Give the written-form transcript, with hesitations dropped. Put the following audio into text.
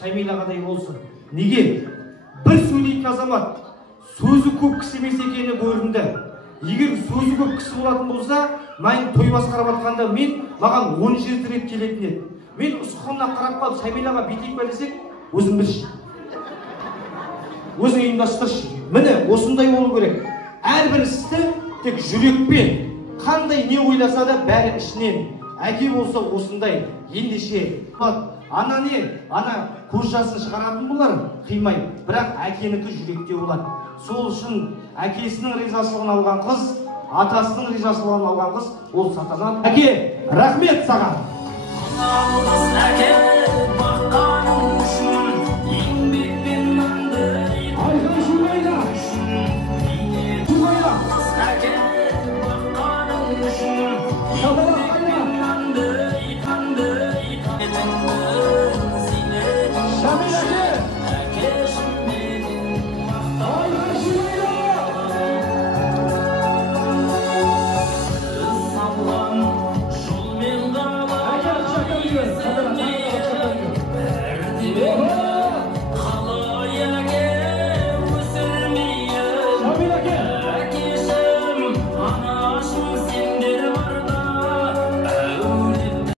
Шаймилағадай болсын. Неге? Bir сөйлейтін азамат сөзі көп кісі емес екені көрінді. Егер сөзі көп кісі болатын болса, мен той басқарып жатқанда маған 17 рет келетін еді. Мен ұсқанына қарап қалып Шаймилаға бүйтейік па десек, өзің білші. Өзің ұйымдастыршы. Міне осындай болу керек. Әрбір істі тек жүрекпен, қандай не ойласа да бәрі ішінен. Әке болса осындай, ендеше. Ана не? Ана көз жасын шығаратын болар, қимай. Бірақ әкенікі жүректе болады. Сол үшін әкесінің ризашылығын алған қыз, атасының ризашылығын алған қыз, ол сатанан. Әке, рахмет саған. Әке, баққаның үшін, еңбекпен мәнді. Айға жумайда. Жумайда. Әке, баққаның үшін, еңбекпен мәнді. Şamil